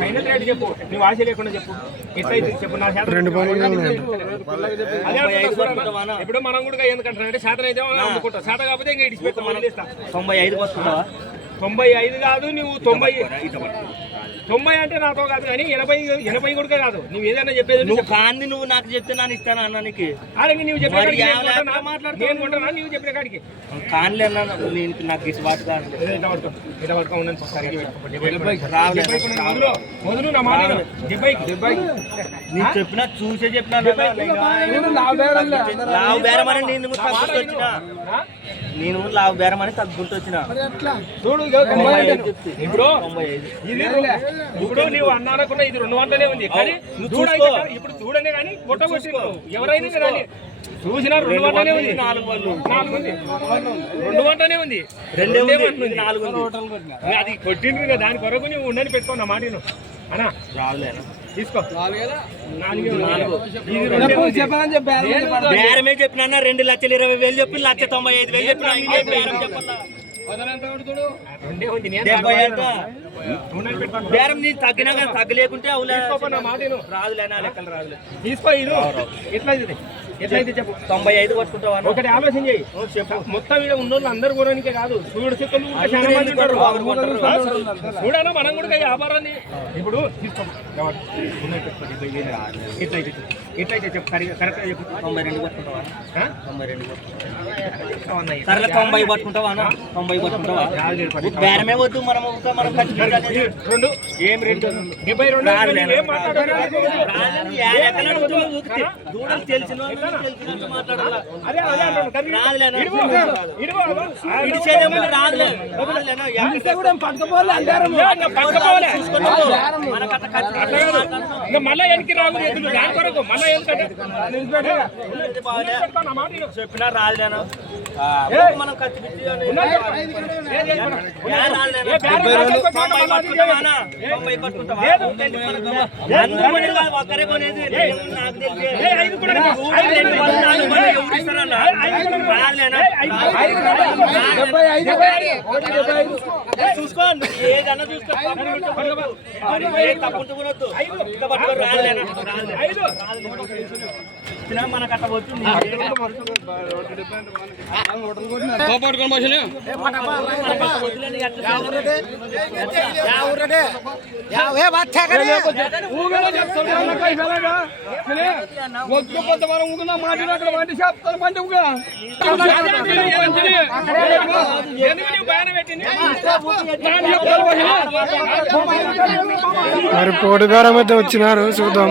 Final rate చెప్పు నువ్వు ఆశ లేకుండా చెప్పు ఎట్లయితే చెప్పు నా శాతం రెండు పనులు ఉన్నాయి. అదే అంటున్నా. ఇప్పుడు మనం కూడా ఎందుకంటే శాతం అయితే అమ్ముకుంటాం శాతం కాకపోతే ఇంకా ఇడిచి పెట్టు మనం ఇస్తాం తొంభై ఐదు వస్తుందా తొంభై ఐదు కాదు నువ్వు తొంభై తొంభై అంటే నాతో కాదు కానీ ఎనభై ఎనభై కూడా కాదు. నువ్వు ఏదైనా చెప్పేది నువ్వు చెప్పు. కాంది నువ్వు నాకు చెప్తే నేను ఇస్తాను అన్నానికి అరే నువ్వు కాడికి నేను కొంటానా? నువ్వు? చెప్పిన కాడికి. కాన్లే అన్నా నేను నాకు ఇటు. డెబ్బై. డెబ్బై కొన్ని వదులు. నా మాట విను. డెబ్బైకి. నీకు చెప్పినా చూసే చెప్పినా లావు బేరం అని నేను తగ్గుతూ వచ్చిన? నేను లావు బేరం అని తగ్గుతూ వచ్చిన చూడు ఇగో తొంభై ఐదు. ఇప్పుడు తొంభై ఐదు. ఇది ఇప్పుడు నీవు అన్నానకున్న ఇది రెండు వందలే ఉంది. కానీ నువ్వు దూడ ఇప్పుడు దూడనే కానీ కొట్టగొట్టి ఎవరైనా కానీ చూసినా రెండు వందలే ఉంది. నాలుగు వందలు. నాలుగు ఉంది. రెండు వంటనే ఉంది. రెండే ఉంది. నాలుగు అది కొట్టిండ్రు కదా దాని కొరకు నువ్వు ఉండని పెట్టుకో నా మాట. అన్నా రాదులేనా చెప్పినా రెండు లక్షలు ఇరవై వేలు చెప్పి లక్ష తొంభై ఐదు వేలు చెప్పినా బేరం నీ తగ్గినా కానీ తగ్గలేకుంటే అవులే తీసుకోపో నా మాట విను. రాదులేనా లెక్కలు రాదులే. తీసుకో ఇది? ఎట్లయితే చెప్పు? తొంభై ఐదు పట్టుకుంటావా ఒకటి ఆలోచన చేయి. మొత్తం ఇక్కడ ఉన్నోళ్ళు అందరు కాదు. కూడా చాలా మంది ఉంటారు. చూడాలా మనం కూడా వ్యాపారాన్ని ఇప్పుడు. ఎట్లయితే. ఎట్లయితే చెప్పు. కరెక్ట్ చెప్పు. తొంభై రెండు పట్టుకుంటావా ఆ? తొంభై రెండు. సర్లే తొంభై పట్టుకుంటావా? తొంభై పట్టుకుంటావా? బేరమే వద్దు మనం మనం. రెండు ఏం రెండు? డెబ్బై రెండు తెలిసిన మళ్ళా వెనక్కి రావు ఎదురు దాని కొరకు మళ్ళా ఎందుకంటే. చెప్పినా రాదులేనా? మనం ఖర్చు పెట్టి అని- చూసుకో ఏదన్నా చూసుకో తప్పు పట్టుకొని మనకు వచ్చింది మరి పోటీ అయితే వచ్చినారు చూద్దాం.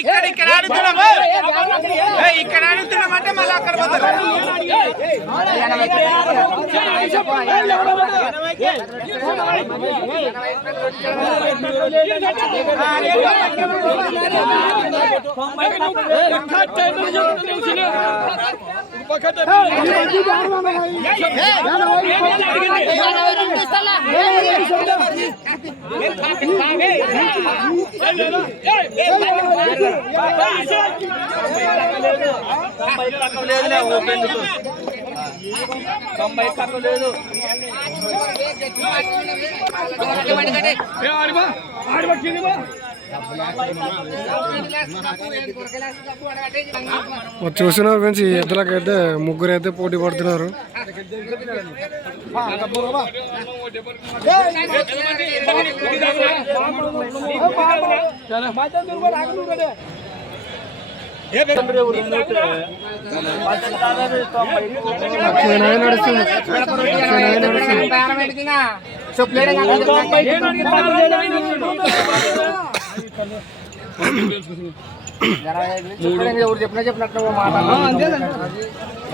ఇక్కడ ఇక్కడ ఆడుతున్నాము ఇక్కడ ఆడుతున్నాం అంటే మళ్ళీ అక్కడ పెడుతుంది. తొంభై తక్కువ లేదు ఊరికెందుకు? తొంభై తక్కువ లేదు చూసినారు ఫ్రెండ్స్ ఈ ఎద్దులకైతే ముగ్గురు అయితే పోటీ పడుతున్నారు. నడుస్తుంది. నడుస్తుంది. ఎవరు చెప్పినా చెప్పినట్టు మాట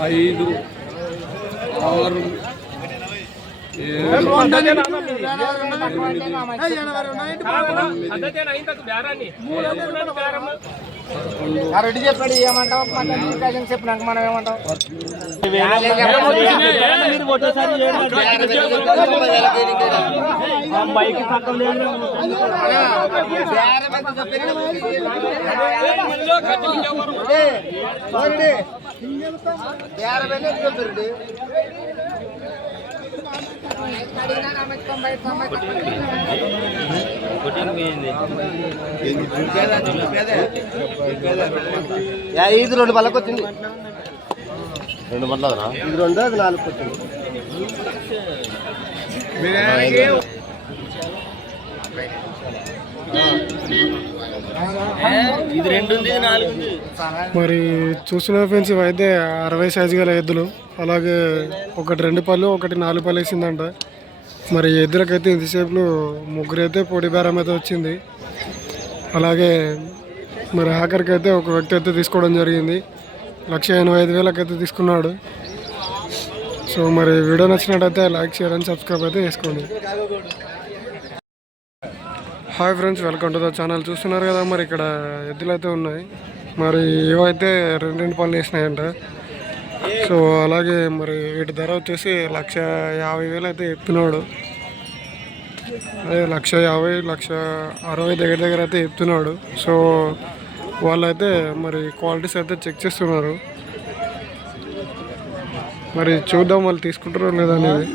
ఐదు ఆరు అదే అయింది బేరాన్ని బేరం రెడ్డి చెప్పాడు ఏమంటావు చెప్పినాక మనం ఏమంటాం మీరు ఒకటేసారి బైక్ ఇది రెండు మళ్ళకి వచ్చింది రెండు మళ్ళా ఇది రెండు అది నాలుగు వచ్చింది ఇది రెండు ఉంది ఇది నాలుగు ఉంది మరి చూస్తున్న ఫ్రెండ్స్ ఇవైతే అరవై సైజు గల ఎద్దులు. అలాగే ఒకటి రెండు పళ్ళు ఒకటి నాలుగు పళ్ళు వేసిందంట. మరి ఎద్దులకైతే ఇంతసేపులో ముగ్గురు అయితే పొడి బేరం అయితే వచ్చింది. అలాగే మరి ఆఖరికి అయితే ఒక వ్యక్తి అయితే తీసుకోవడం జరిగింది. లక్ష ఎనభై ఐదు వేలకైతే తీసుకున్నాడు. సో మరి వీడియో నచ్చినట్టయితే లైక్ షేర్ అండ్ సబ్స్క్రైబ్ అయితే చేసుకోండి. Hi friends welcome to the channel. చూస్తున్నారు కదా మరి ఇక్కడ ఎద్దులు అయితే ఉన్నాయి. మరి ఇవైతే రెండు రెండు పనులు వేసినాయంట సో అలాగే మరి వీటి ధర వచ్చేసి లక్ష యాభై వేలు అయితే చెప్తున్నాడు. అదే లక్ష యాభై లక్ష అరవై దగ్గర దగ్గర అయితే చెప్తున్నాడు. సో వాళ్ళైతే మరి క్వాలిటీస్ అయితే చెక్ చేస్తున్నారు. మరి చూద్దాం వాళ్ళు తీసుకుంటారో లేదనేది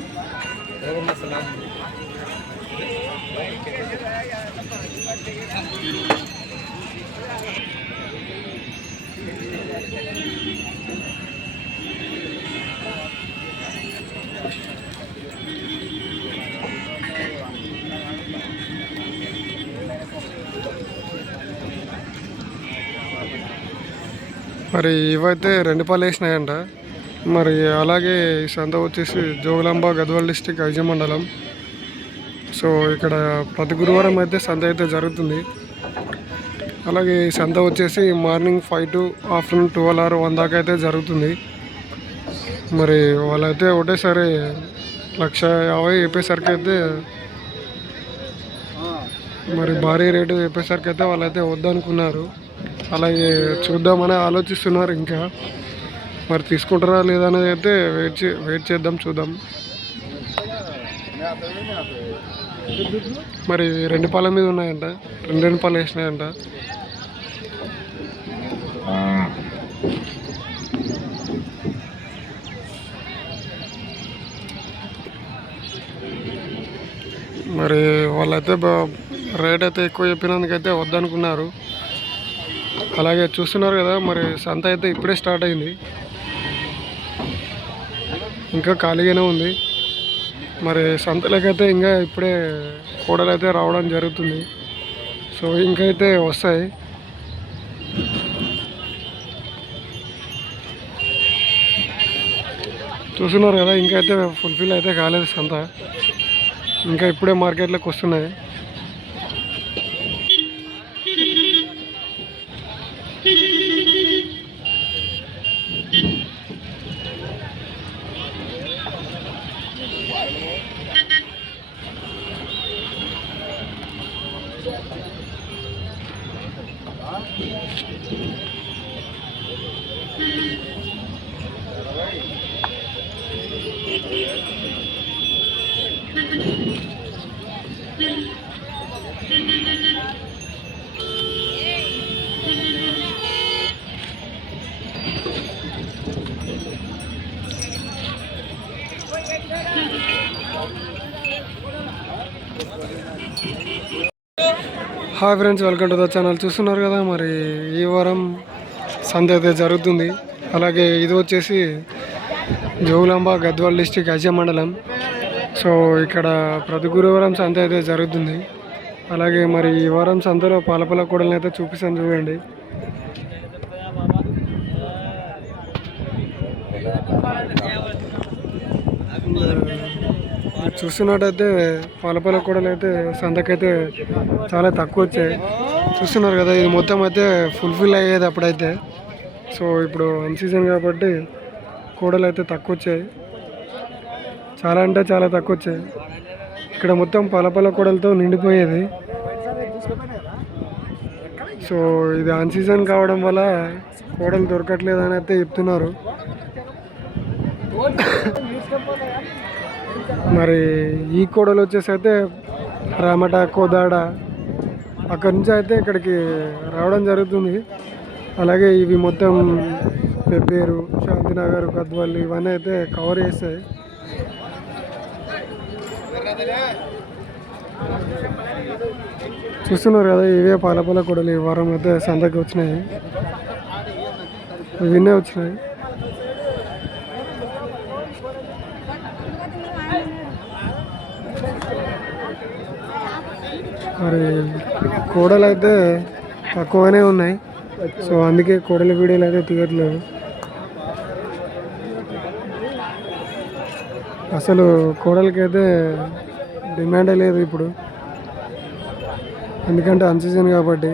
మరి ఇవైతే రెండు పళ్ళు వేసినాయంట. మరి అలాగే ఈ సంత వచ్చేసి జోగులాంబ గద్వాల్ డిస్టిక్ ఐజ మండలం. సో ఇక్కడ ప్రతి గురువారం అయితే సంత అయితే జరుగుతుంది. అలాగే ఈ సంత వచ్చేసి morning five to afternoon twelve or one దాకా అయితే జరుగుతుంది. మరి వాళ్ళైతే ఒకటేసారి లక్ష యాభై చెప్పేసరికి అయితే మరి భారీ రేటు చెప్పేసరికి అయితే వాళ్ళైతే వద్దనుకున్నారు. అలాగే చూద్దామని ఆలోచిస్తున్నారు ఇంకా. మరి తీసుకుంటారా లేదా అనేది అయితే వెయిట్ చే వెయిట్ చేద్దాం చూద్దాం. మరి రెండు పాల మీద ఉన్నాయంట. రెండు రెండు పాలు వేసినాయంట. మరి వాళ్ళైతే బా- రేట్ అయితే ఎక్కువ చెప్పినందుకైతే వద్దనుకున్నారు. అలాగే చూస్తున్నారు కదా మరి సంత అయితే ఇప్పుడే స్టార్ట్ అయింది. ఇంకా ఖాళీగానే ఉంది. మరి సంతలకైతే ఇంకా ఇప్పుడే కూడలు అయితే రావడం జరుగుతుంది. సో ఇంకైతే వస్తాయి. చూస్తున్నారు కదా ఇంకైతే ఫుల్ఫిల్ అయితే కాలేదు సంత. ఇంకా ఇప్పుడే మార్కెట్లోకి వస్తున్నాయి. Hi friends welcome to the channel చూస్తున్నారు కదా మరి ఈ వారం సంధ్య అయితే జరుగుతుంది. అలాగే ఇది వచ్చేసి జోగులాంబ గద్వాల్ డిస్టిక్ అజయ మండలం. సో ఇక్కడ ప్రతి గురువారం సంత అయితే జరుగుతుంది. అలాగే మరి ఈ వారం సంతలో పాలపల కూడలను అయితే చూపిస్తాను చూడండి. మీరు చూస్తున్నట్టయితే పాలపల కూడలు అయితే సంతకైతే చాలా తక్కువ వచ్చాయి. చూస్తున్నారు కదా ఇది మొత్తం అయితే ఫుల్ఫిల్ అయ్యేది అప్పుడైతే. సో ఇప్పుడు అన్ సీజన్ కాబట్టి కూడలు అయితే తక్కువ వచ్చాయి. చాలా అంటే చాలా తక్కువ వచ్చాయి. ఇక్కడ మొత్తం పలపల కూడలతో నిండిపోయేది. సో ఇది అన్ సీజన్ కావడం వల్ల కూడలు దొరకట్లేదు అని అయితే చెప్తున్నారు. మరి ఈ కోడలు వచ్చేసి అయితే రామట కోదాడ అక్కడి నుంచి అయితే ఇక్కడికి రావడం జరుగుతుంది. అలాగే ఇవి మొత్తం పెబ్బేరు శాంతినగర్ గద్వాల్ ఇవన్నీ అయితే కవర్ చేస్తాయి. చూస్తున్నారు కదా ఇవే పాలపాల కూడలు ఈ వారం అయితే సంతకి వచ్చినాయి. ఇవన్నీ వచ్చినాయి. మరి కోడలు అయితే తక్కువనే ఉన్నాయి. సో అందుకే కోడల వీడియోలు అయితే తీయట్లేదు. అసలు కోడలకి అయితే డిమాండే లేదు ఇప్పుడు. ఎందుకంటే అన్సీజన్ కాబట్టి.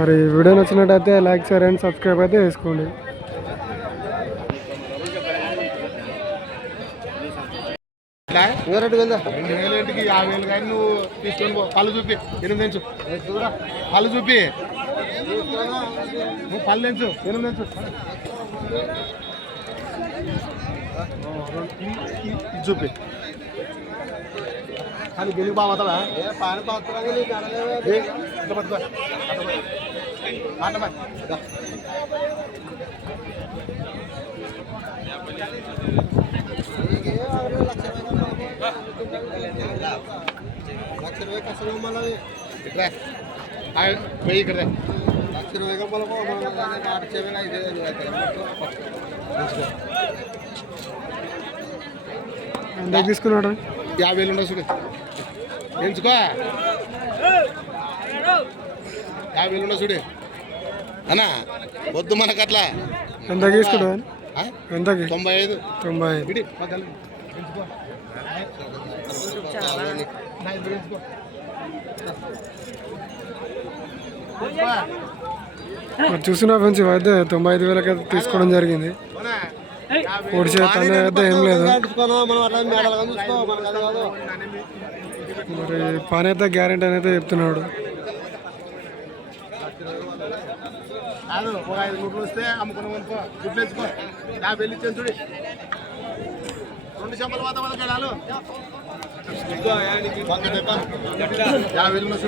మరి వీడియో నచ్చినట్టయితే లైక్ షేర్ అండ్ సబ్స్క్రైబ్ అయితే చేసుకోండి. వేలు యాభై కానీ నువ్వు తీసుకొని పో. పళ్ళు చూపి. ఎనిమిది ఇంచు పళ్ళు చూపి. నువ్వు పళ్ళు ఎంచు ఎనిమిది చూపి. కానీ గెలుగు బాగా అవుతావా పాని పాత్రగా నీకు అనలేవే ఏ, ఇట్లా పట్టుకో మాటమా లక్ష ఇరవై కష్టం మళ్ళీ వెయ్యి ఇక్కడ లక్ష కమ్మలకు నాటు చెవి ఐదు ఎంత తీసుకున్నాడు యాభై వేలు ఉండవు చూడు ఎంచుకో యాభై వేలు చూడు అన్నా వద్దు మనకు అట్లా ఎంత తీసుకున్నాడు ఆ? ఎంతకి తొంభై ఐదు. తొంభై ఐదు. విడి పక్కన. ఎంచుకో నా ఇద్దరు ఎంచుకో మరి చూస్తున్న ఫ్రెండ్స్ ఇవైతే తొంభై ఐదు వేలకి అయితే తీసుకోవడం జరిగింది. అవునా? పొడి చేతనే అయితే ఏం లేదు. మరి పని అయితే గ్యారెంటీ అని అయితే చెప్తున్నాడు. కాదు ఒక ఐదు గుడ్లు వస్తే అమ్ముకున్నాం అనుకో గుడ్లు వేసుకో. యాభై వేలు ఇచ్చాను చూడు. రెండు చెంపలు మాత్రం వాళ్ళకి యాభై వేలు ఉన్నాయి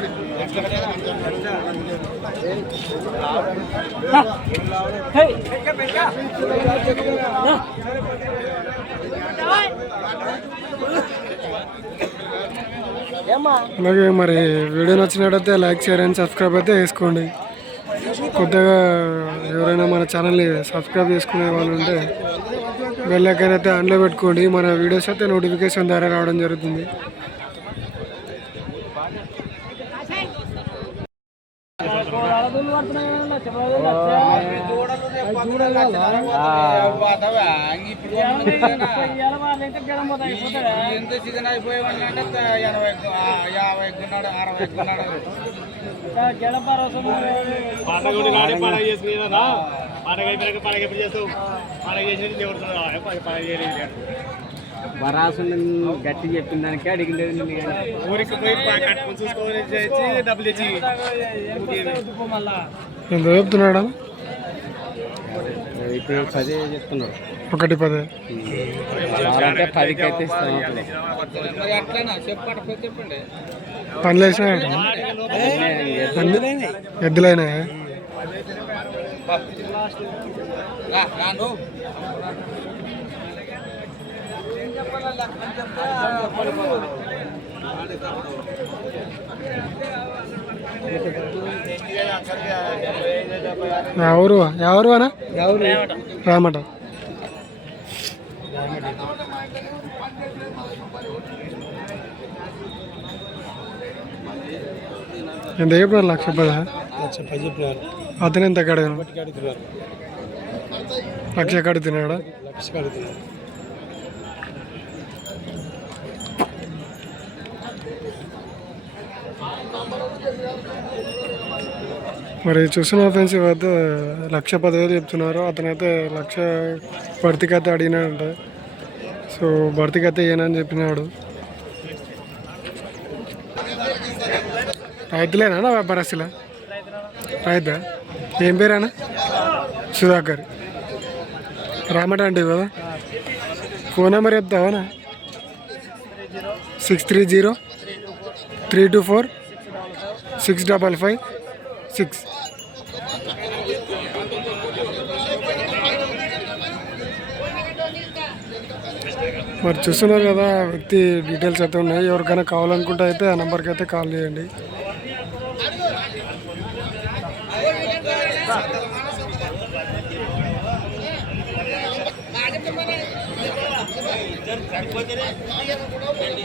అలాగే మరి వీడియో నచ్చినట్టయితే లైక్ షేర్ అండ్ సబ్స్క్రైబ్ అయితే వేసుకోండి. కొత్తగా ఎవరైనా మన ఛానల్ని సబ్స్క్రైబ్ చేసుకునే వాళ్ళు ఉంటే బెల్ అయితే ఆన్లో పెట్టుకోండి. మన వీడియోస్ అయితే నోటిఫికేషన్ ద్వారా రావడం జరుగుతుంది. ఎంత సీజన్ అయిపోయేవాళ్ళు అంటే ఎనభై యాభై ఎగ్గున్నాడు అరవై ఎగ్గున్నాడు పండగ నాడే పండగ చేసుకునేదా పండగ అయిపోయాక పండగ ఎప్పుడు చేస్తావు పండగ పండగ చేయలేదు గట్టి చెప్పిన దానికి అడిగిలేదు నిన్ను ఊరికి పోయి చూసుకోవాలి డబ్బులు ఇచ్చి ఎంత చెప్తున్నాడా ఇప్పుడు పదే ఒకటి పదే. అంటే పదికి అయితే పనులు వేసినాయట ఎద్దులైనా. ఎవరు ఎవరు అనా రామట. ఎంత చెప్పినారు? లక్ష పదా అతను ఎంత కడగాను లక్ష కడుతున్నాడా మరి చూస్తున్న ఫ్రెండ్స్ ఇవైతే లక్ష పదివేలు చెప్తున్నారు. అతనైతే లక్ష పడితికైతే అడిగినాడంట. సో భర్తీకి అయితే ఏనని చెప్పినాడు. రైతులేనా వ్యాపారస్తులా? రైతా? ఏం పేరేనా సుధాకర్. రామట అంటే కదా? Phone number చెప్తావానా six three zero three two four six double five six. మరి చూస్తున్నారు కదా వ్యక్తి డీటెయిల్స్ అయితే ఉన్నాయి. ఎవరికైనా కావాలనుకుంటే అయితే ఆ నెంబర్కి అయితే కాల్ చేయండి.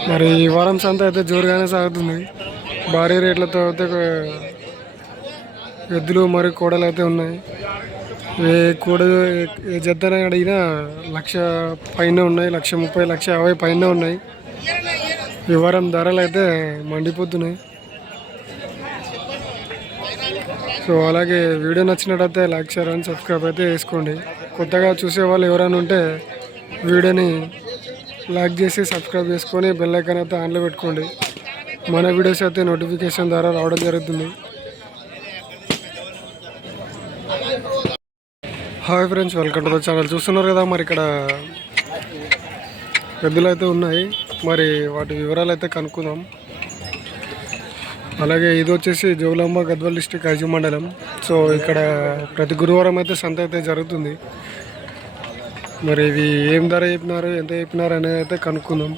మరి ఈ వారం సంత అయితే జోరుగానే సాగుతుంది. భారీ రేట్లతో అయితే ఎద్దులు మరియు కోడలు అయితే ఉన్నాయి. ఏ కోడ ఏ జద్దన అడిగినా లక్ష పైన ఉన్నాయి లక్ష ముప్పై లక్ష యాభై పైన ఉన్నాయి. ఈ వారం ధరలు అయితే మండిపోతున్నాయి. సో అలాగే వీడియో నచ్చినట్టయితే లైక్ షేర్ అండ్ సబ్స్క్రైబ్ అయితే చేసుకోండి. కొత్తగా చూసే వాళ్ళు ఎవరైనా ఉంటే వీడియోని లైక్ చేసి సబ్స్క్రైబ్ చేసుకొని బెల్ ఐకాన్ అయితే ఆన్లో పెట్టుకోండి. మన వీడియోస్ అయితే నోటిఫికేషన్ ద్వారా రావడం జరుగుతుంది. Hi friends welcome to the channel. చూస్తున్నారు కదా మరి ఇక్కడ ఎద్దులు అయితే ఉన్నాయి. మరి వాటి వివరాలు అయితే కనుక్కుందాం. అలాగే ఇది వచ్చేసి జోగులాంబ గద్వాల్ డిస్టిక్ ఐజీ మండలం. సో ఇక్కడ ప్రతి గురువారం అయితే సంత అయితే జరుగుతుంది. మరి ఇది ఏం ధర చెప్పినారు ఎంత చెప్పినారు అనేది అయితే కనుక్కుందాం.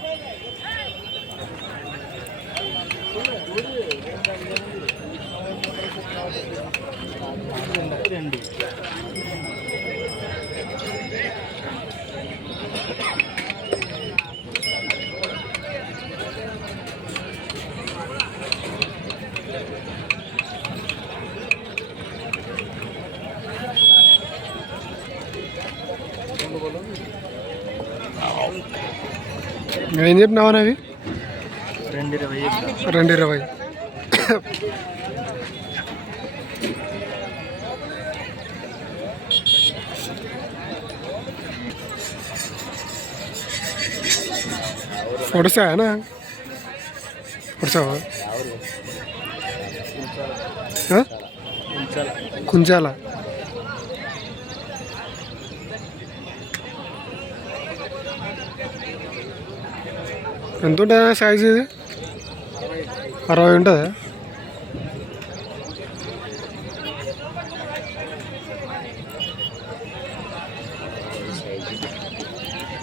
ఏం చెప్పినావా అవి రెండు ఇరవై పొడిసానా పొడిసావా? కుంచాల. ఎంత ఉంటుందా సైజ్ ఇది? అరవై ఉంటుందా?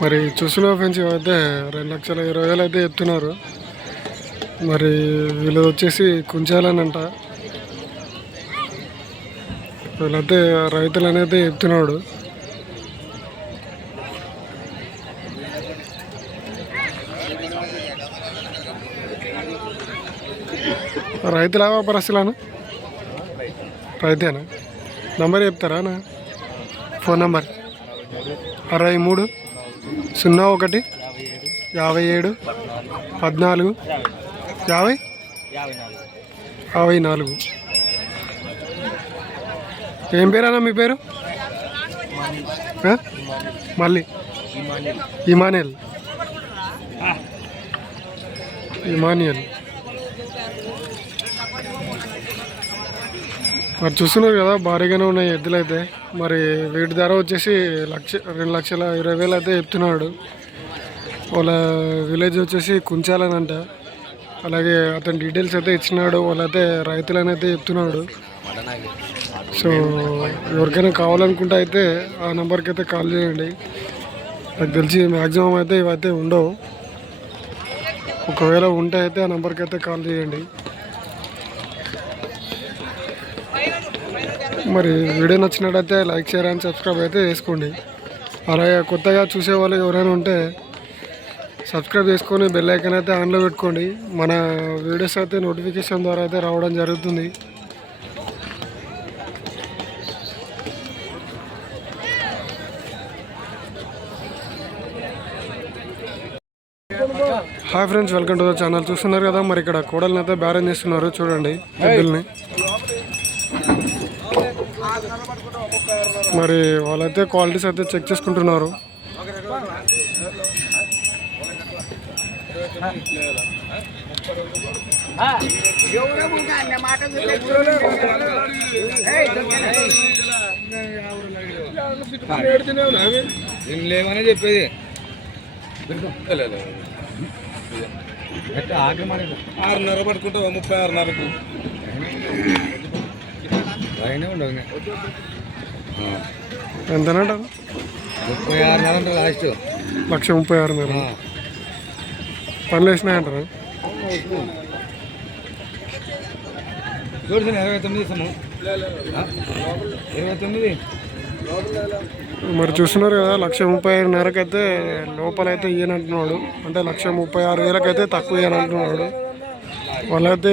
మరి చూసిన ఫ్రెండ్స్ అయితే రెండు లక్షల ఇరవై వేలు అయితే చెప్తున్నారు. మరి వీళ్ళు వచ్చేసి కుంచాలనంట. వీళ్ళైతే రైతులు అనేది చెప్తున్నాడు. రైతుల వ్యాపారస్తులను రైతేనా? నంబర్ చెప్తారా నా? Phone number? అరవై మూడు సున్నా ఒకటి యాభై ఏడు పద్నాలుగు యాభై? యాభై నాలుగు. ఏం పేరన్నా మీ పేరు? మళ్ళీ? ఇమానియల్. ఇమానియల్. మరి చూస్తున్నారు కదా భారీగానే ఉన్నాయి ఎద్దులు అయితే. మరి వీటి ధర వచ్చేసి లక్ష రెండు లక్షల ఇరవై వేలు అయితే చెప్తున్నాడు. వాళ్ళ విలేజ్ వచ్చేసి కుంచాలనంట అలాగే అతని డీటెయిల్స్ అయితే ఇచ్చినాడు వాళ్ళైతే రైతులని అయితే చెప్తున్నాడు. సో ఎవరికైనా కావాలనుకుంటే అయితే ఆ నెంబర్కి అయితే కాల్ చేయండి. నాకు తెలిసి మ్యాక్సిమం అయితే ఇవైతే ఉండవు. ఒకవేళ ఉంటే అయితే ఆ నెంబర్కి అయితే కాల్ చేయండి. మరి వీడియో నచ్చినట్టయితే లైక్ షేర్ అండ్ సబ్స్క్రైబ్ అయితే చేసుకోండి. అలాగే కొత్తగా చూసే వాళ్ళు ఎవరైనా ఉంటే సబ్స్క్రైబ్ చేసుకొని బెల్ ఐకాన్ అయితే ఆన్లో పెట్టుకోండి. మన వీడియోస్ అయితే నోటిఫికేషన్ ద్వారా అయితే రావడం జరుగుతుంది. Hi friends welcome to the channel. చూస్తున్నారు కదా మరి ఇక్కడ కోడల్ని అయితే బ్యారేజ్ చేస్తున్నారు. చూడండి ఎద్దుల్ని మరి వాళ్ళైతే క్వాలిటీస్ అయితే చెక్ చేసుకుంటున్నారు. చెప్పేది ఆరున్నర పట్టుకుంటావా ముప్పై ఆరున్నరకు అయినా ఉండవు ఎంతనంట? ముప్పై ఆరున్నర అంటే లాస్ట్. లక్ష ముప్పై ఆరు నెలలు. పనులు వేసినాయంటారా? ఇరవై తొమ్మిది ఇస్తాము. ఇరవై తొమ్మిది? మరి చూస్తున్నారు కదా లక్ష ముప్పై ఆరున్నరకు అయితే లోపలైతే ఇయ్యనంటున్నాడు. అంటే లక్ష ముప్పై ఆరు వేలకైతే తక్కువ ఇయ్యనంటున్నాడు. వాళ్ళైతే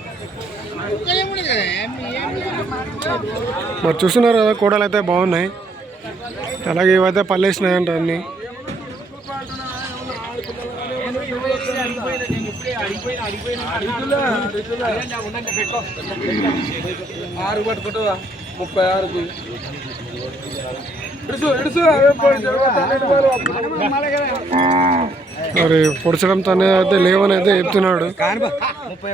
మరి చూస్తున్నారు కదా కూడలు అయితే బాగున్నాయి అలాగే ఇవైతే పల్లేసినాయంట అన్ని ఆరు పట్టుకుంటావా ముప్పై ఆరుకు ఇడుసు ఇడుసు మరి పొడిచడంతోనే అయితే లేవని అయితే చెప్తున్నాడు. ముప్పై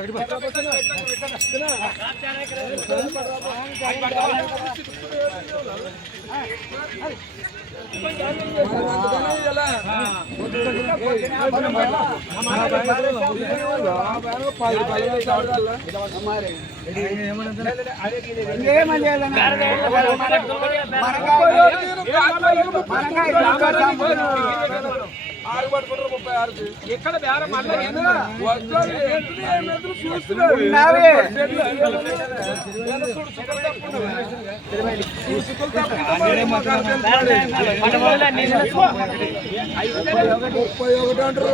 ఆరు పట్టుకుంటారు ముప్పై ఆరుకి. ఎక్కడ బేరం ముప్పై ఒకటి అంటారు.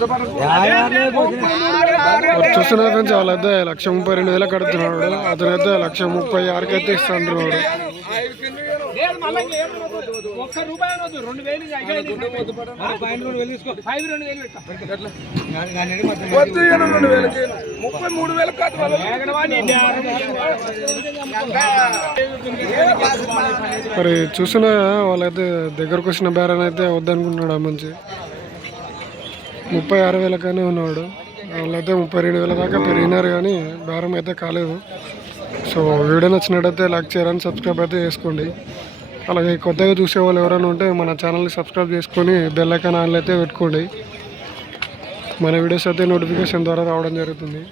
లే, చూస్తున్నారు ఫ్రెండ్స్ వాళ్ళైతే లక్ష ముప్పై రెండు వేలు కడుతున్నాడు. అతనైతే లక్ష ముప్పై ఆరుకి అయితే ఇస్తాంటున్నాడు ముప్పై మూడు కాదు మరి చూసిన వాళ్ళైతే దగ్గరకు వచ్చిన బేరాన్ని అయితే వద్దనుకుంటున్నాడు ఆ మంచి. ముప్పై ఆరు వేలకనే ఉన్నాడు. వాళ్ళైతే ముప్పై రెండు వేల దాకా పెరిగినారు కానీ భారం అయితే కాలేదు. సో వీడియో నచ్చినట్టయితే లైక్ చేయాలని సబ్స్క్రైబ్ అయితే చేసుకోండి. అలాగే కొత్తగా చూసే వాళ్ళు ఎవరైనా ఉంటే మన ఛానల్ని సబ్స్క్రైబ్ చేసుకొని బెల్ ఐకాన్ అయితే పెట్టుకోండి. మన వీడియోస్ అయితే నోటిఫికేషన్ ద్వారా రావడం జరుగుతుంది.